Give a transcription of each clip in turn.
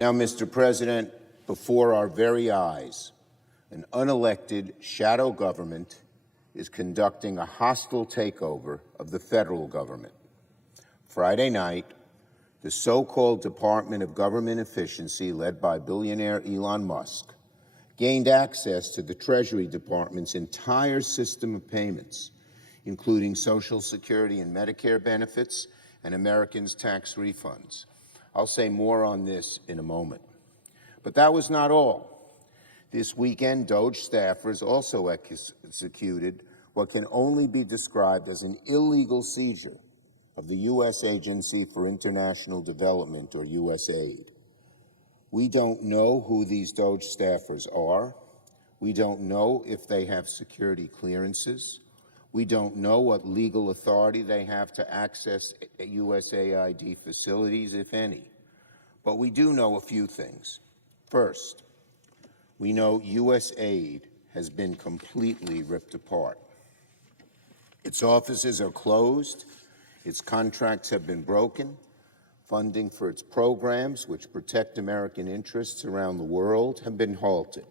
Now, Mr. President, before our very eyes, an unelected shadow government is conducting a hostile takeover of the federal government. Friday night, the so-called Department of Government Efficiency, led by billionaire Elon Musk, gained access to the Treasury Department's entire system of payments, including Social Security and Medicare benefits and Americans' tax refunds. I'll say more on this in a moment. But that was not all. This weekend, Doge staffers also executed what can only be described as an illegal seizure of the U.S. Agency for International Development, or USAID. We don't know who these Doge staffers are. We don't know if they have security clearances. We don't know what legal authority they have to access USAID facilities, if any. But we do know a few things. First, we know USAID has been completely ripped apart. Its offices are closed, its contracts have been broken, funding for its programs, which protect American interests around the world, have been halted.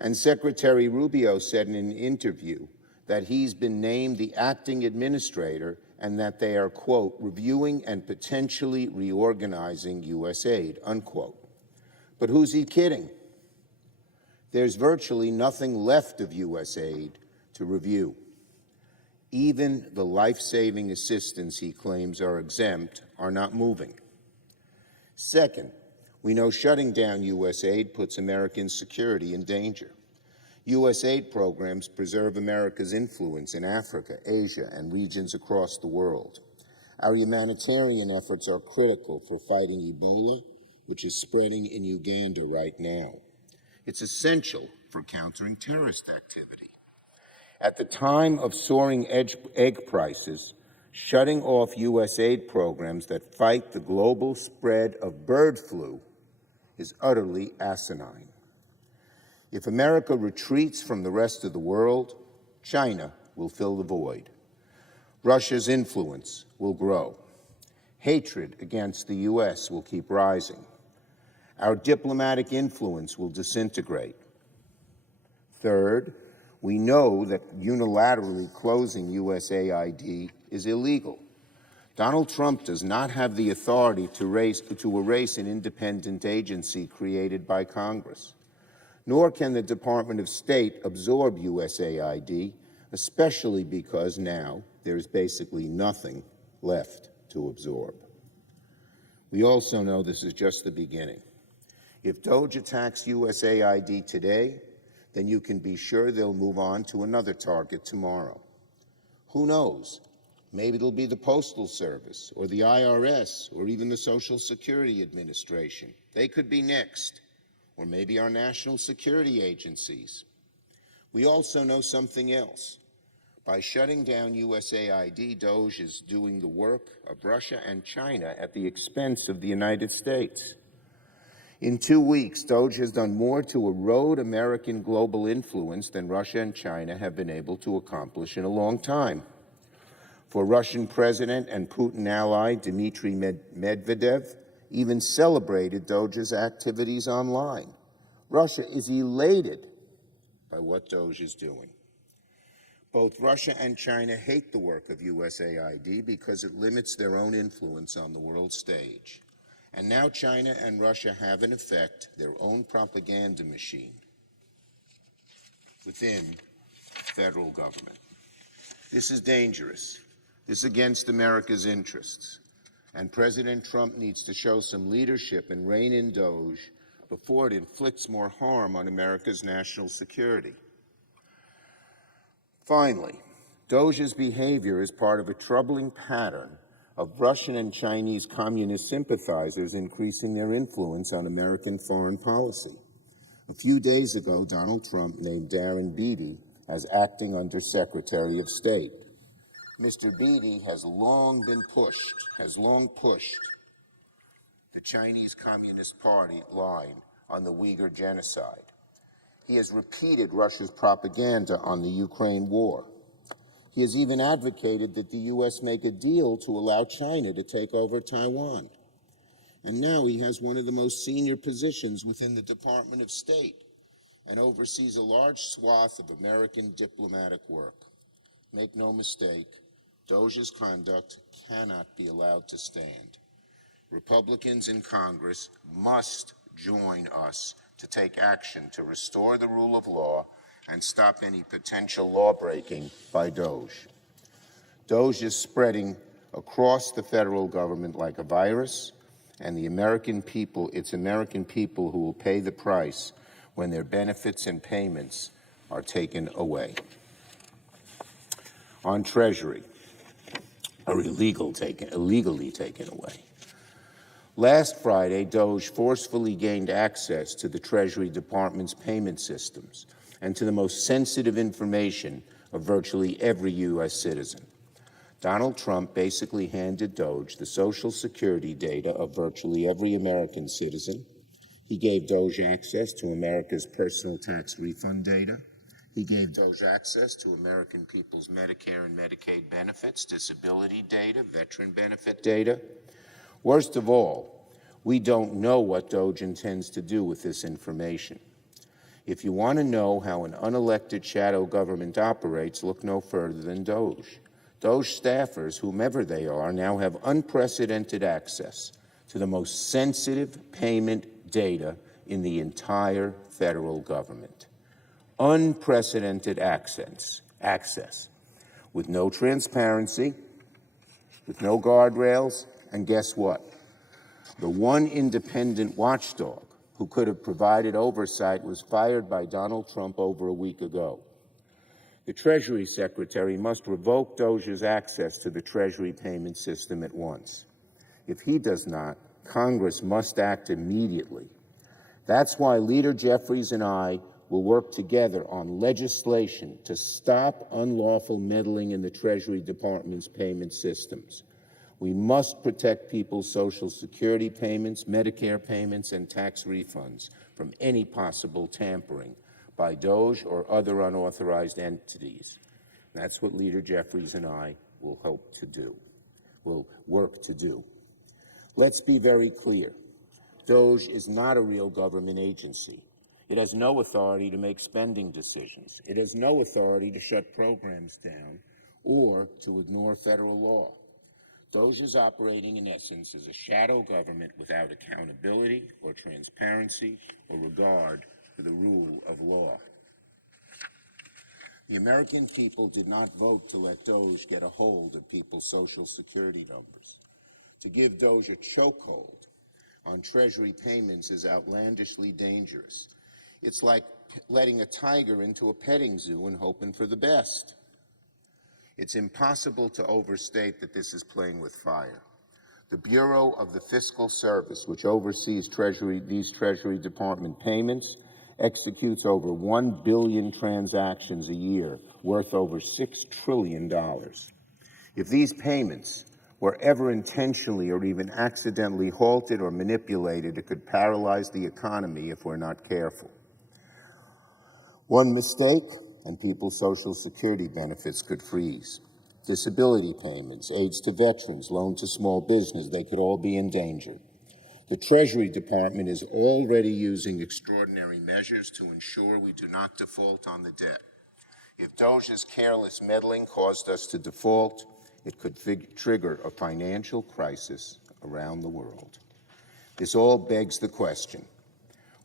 And Secretary Rubio said in an interview that he's been named the acting administrator and that they are, quote, reviewing and potentially reorganizing USAID, unquote. But who's he kidding? There's virtually nothing left of USAID to review. Even the life-saving assistance he claims are exempt are not moving. Second, we know shutting down USAID puts American security in danger. USAID programs preserve America's influence in Africa, Asia, and regions across the world. Our humanitarian efforts are critical for fighting Ebola, which is spreading in Uganda right now. It's essential for countering terrorist activity. At the time of soaring egg prices, shutting off USAID programs that fight the global spread of bird flu is utterly asinine. If America retreats from the rest of the world, China will fill the void. Russia's influence will grow. Hatred against the U.S. will keep rising. Our diplomatic influence will disintegrate. Third, we know that unilaterally closing USAID is illegal. Donald Trump does not have the authority to erase an independent agency created by Congress. Nor can the Department of State absorb USAID, especially because now there is basically nothing left to absorb. We also know this is just the beginning. If Doge attacks USAID today, then you can be sure they'll move on to another target tomorrow. Who knows? Maybe it'll be the Postal Service or the IRS or even the Social Security Administration. They could be next. Or maybe our national security agencies. We also know something else. By shutting down USAID, Doge is doing the work of Russia and China at the expense of the United States. In 2 weeks, Doge has done more to erode American global influence than Russia and China have been able to accomplish in a long time. For Russian President and Putin ally Dmitry Medvedev even celebrated Doge's activities online. Russia is elated by what Doge is doing. Both Russia and China hate the work of USAID because it limits their own influence on the world stage. And now China and Russia have, in effect, their own propaganda machine within the federal government. This is dangerous. This is against America's interests. And President Trump needs to show some leadership and rein in Doge before it inflicts more harm on America's national security. Finally, Doge's behavior is part of a troubling pattern of Russian and Chinese communist sympathizers increasing their influence on American foreign policy. A few days ago, Donald Trump named Darren Beattie as acting Undersecretary of State. Mr. Beattie has long pushed the Chinese Communist Party line on the Uyghur genocide. He has repeated Russia's propaganda on the Ukraine war. He has even advocated that the U.S. make a deal to allow China to take over Taiwan. And now he has one of the most senior positions within the Department of State and oversees a large swath of American diplomatic work. Make no mistake, Doge's conduct cannot be allowed to stand. Republicans in Congress must join us to take action to restore the rule of law and stop any potential law-breaking by Doge. Doge is spreading across the federal government like a virus, and the American people, it's American people who will pay the price when their benefits and payments are taken away. On Treasury, or illegally taken away. Last Friday, Doge forcefully gained access to the Treasury Department's payment systems and to the most sensitive information of virtually every U.S. citizen. Donald Trump basically handed Doge the Social Security data of virtually every American citizen. He gave Doge access to America's personal tax refund data. He gave Doge access to American people's Medicare and Medicaid benefits, disability data, veteran benefit data. Worst of all, we don't know what Doge intends to do with this information. If you want to know how an unelected shadow government operates, look no further than Doge. Doge staffers, whomever they are, now have unprecedented access to the most sensitive payment data in the entire federal government. Unprecedented access, with no transparency, with no guardrails, and guess what? The one independent watchdog who could have provided oversight was fired by Donald Trump over a week ago. The Treasury Secretary must revoke Doge's access to the Treasury payment system at once. If he does not, Congress must act immediately. That's why Leader Jeffries and I will work together on legislation to stop unlawful meddling in the Treasury Department's payment systems. We must protect people's Social Security payments, Medicare payments, and tax refunds from any possible tampering by Doge or other unauthorized entities. That's what Leader Jeffries and I will work to do. Let's be very clear. Doge is not a real government agency. It has no authority to make spending decisions. It has no authority to shut programs down or to ignore federal law. Doge is operating, in essence, as a shadow government without accountability or transparency or regard for the rule of law. The American people did not vote to let Doge get a hold of people's Social Security numbers. To give Doge a chokehold on Treasury payments is outlandishly dangerous. It's like letting a tiger into a petting zoo and hoping for the best. It's impossible to overstate that this is playing with fire. The Bureau of the Fiscal Service, which oversees these Treasury Department payments, executes over 1 billion transactions a year, worth over $6 trillion. If these payments were ever intentionally or even accidentally halted or manipulated, it could paralyze the economy if we're not careful. One mistake, and people's Social Security benefits could freeze. Disability payments, aids to veterans, loans to small business, they could all be endangered. The Treasury Department is already using extraordinary measures to ensure we do not default on the debt. If Doge's careless meddling caused us to default, it could trigger a financial crisis around the world. This all begs the question,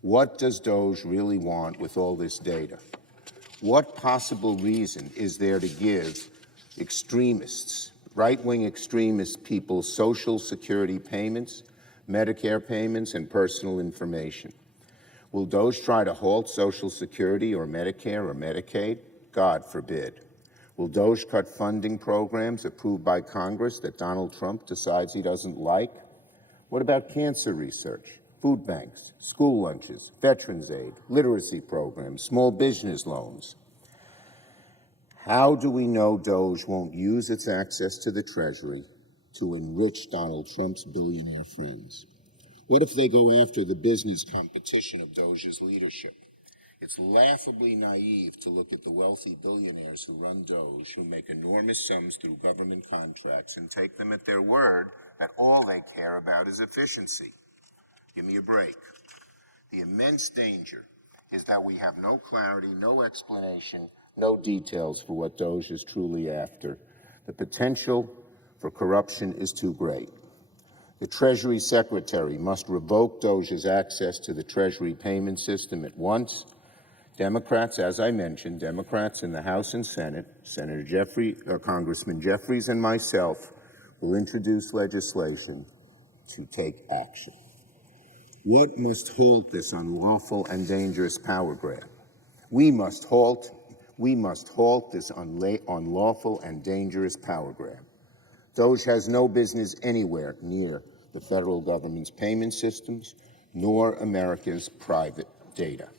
what does Doge really want with all this data? What possible reason is there to give extremists, right-wing extremist people's Social Security payments, Medicare payments, and personal information? Will Doge try to halt Social Security or Medicare or Medicaid? God forbid. Will Doge cut funding programs approved by Congress that Donald Trump decides he doesn't like? What about cancer research, food banks, school lunches, veterans aid, literacy programs, small business loans? How do we know Doge won't use its access to the Treasury to enrich Donald Trump's billionaire friends? What if they go after the business competition of Doge's leadership? It's laughably naive to look at the wealthy billionaires who run Doge, who make enormous sums through government contracts, and take them at their word that all they care about is efficiency. Give me a break. The immense danger is that we have no clarity, no explanation, no details for what Doge is truly after. The potential for corruption is too great. The Treasury Secretary must revoke Doge's access to the Treasury payment system at once. Democrats, as I mentioned, Democrats in the House and Senate, Congressman Jeffries and myself will introduce legislation to take action. What must halt this unlawful and dangerous power grab? We must halt this unlawful and dangerous power grab. Doge has no business anywhere near the federal government's payment systems, nor America's private data.